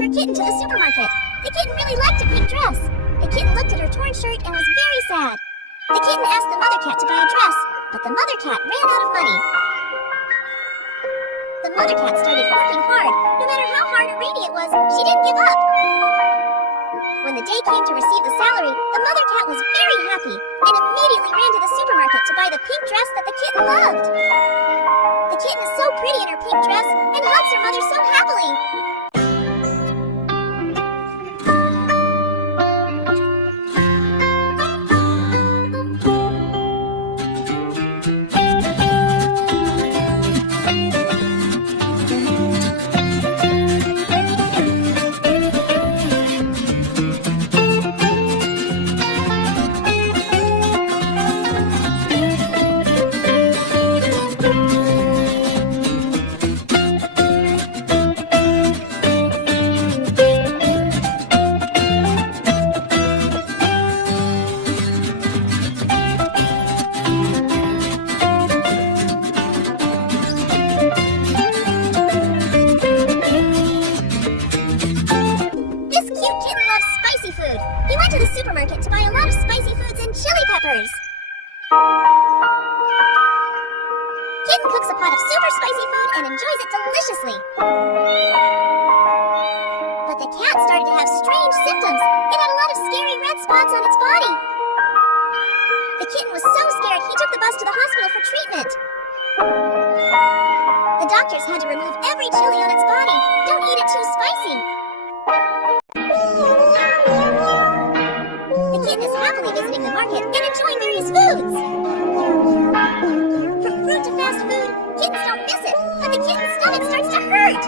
her kitten to the supermarket. The kitten really liked a pink dress. The kitten looked at her torn shirt and was very sad. The kitten asked the mother cat to buy a dress, but the mother cat ran out of money. The mother cat started working hard. No matter how hard or rainy it was, she didn't give up. When the day came to receive the salary, the mother cat was very happy and immediately ran to the supermarket to buy the pink dress that the kitten loved. The kitten is so pretty in her pink dress and hugs her mother so happily. He went to the supermarket to buy a lot of spicy foods and chili peppers. Kitten cooks a pot of super spicy food and enjoys it deliciously. But the cat started to have strange symptoms. It had a lot of scary red spots on its body. The kitten was so scared he took the bus to the hospital for treatment. The doctors had to remove every chili on its body. Don't eat it too spicy. The kitten is happily visiting the market and enjoying various foods. From fruit to fast food, kittens don't miss it, but the kitten's stomach starts to hurt.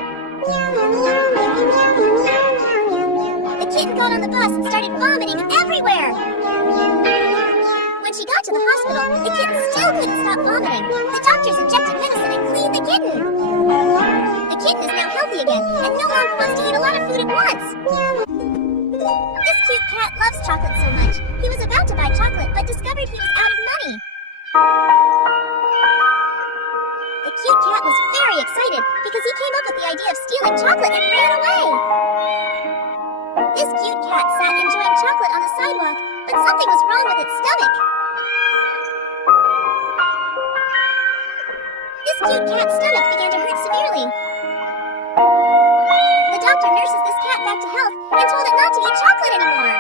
The kitten got on the bus and started vomiting everywhere. When she got to the hospital, the kitten still couldn't stop vomiting. The doctors injected medicine and cleaned the kitten. The kitten is now healthy again and no longer wants to eat a lot of food at once. This cute cat loves chocolate so much. He was about to buy chocolate, but discovered he was out of money. The cute cat was very excited because he came up with the idea of stealing chocolate and ran away. This cute cat sat enjoying chocolate on the sidewalk, but something was wrong with its stomach. This cute cat's stomach began to hurt severely. The doctor nurses this cat back to health and told it not to eat chocolate anymore.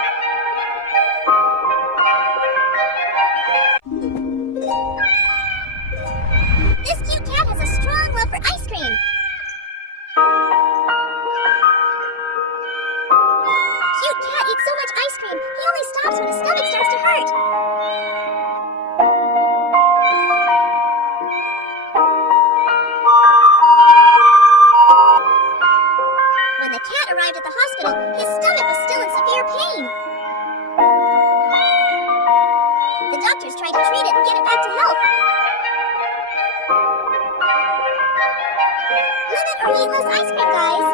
This cute cat has a strong love for ice cream. Cute cat eats so much ice cream, he only stops when his stomach starts to hurt. When the cat arrived at the hospital, his stomach was still in severe pain. The doctors tried to treat it and get it back to health. Limit or eat less ice cream, guys.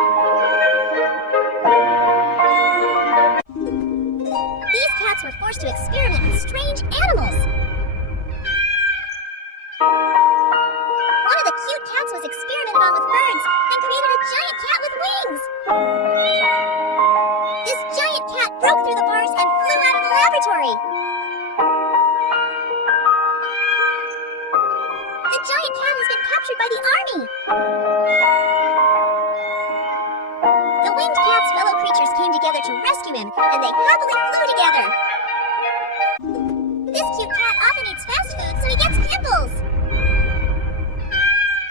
These cats were forced to experiment with strange animals. One of the cute cats was experimented on with birds and created a giant cat with wings. This giant cat broke through the bars and flew out of the laboratory. The giant cat has been captured by the army. The winged cat's fellow creatures came together to rescue him, and they happily flew together. This cute cat often eats fast food, so he gets pimples.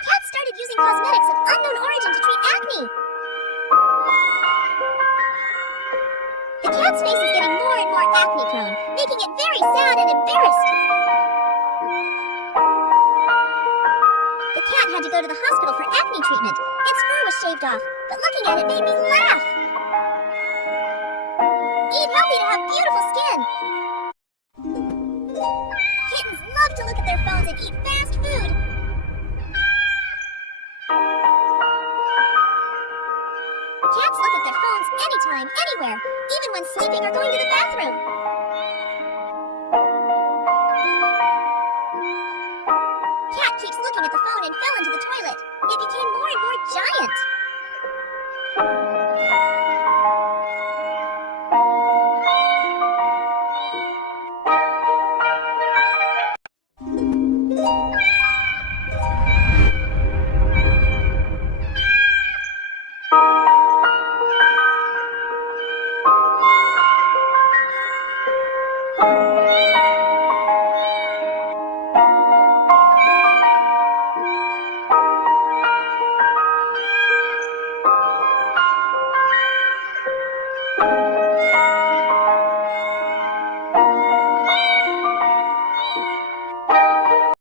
Cats started using cosmetics of unknown origin to treat acne. The cat's face is getting more and more acne-prone, making it very sad and embarrassed. The cat had to go to the hospital for acne treatment. Its fur was shaved off, but looking at it made me laugh. Eat healthy to have beautiful skin. Kittens love to look at their phones and eat fast food. Cats look at their phones anytime, anywhere, even when sleeping or going to the bathroom. Cat keeps looking at the phone and fell into the toilet. It became more and more giant.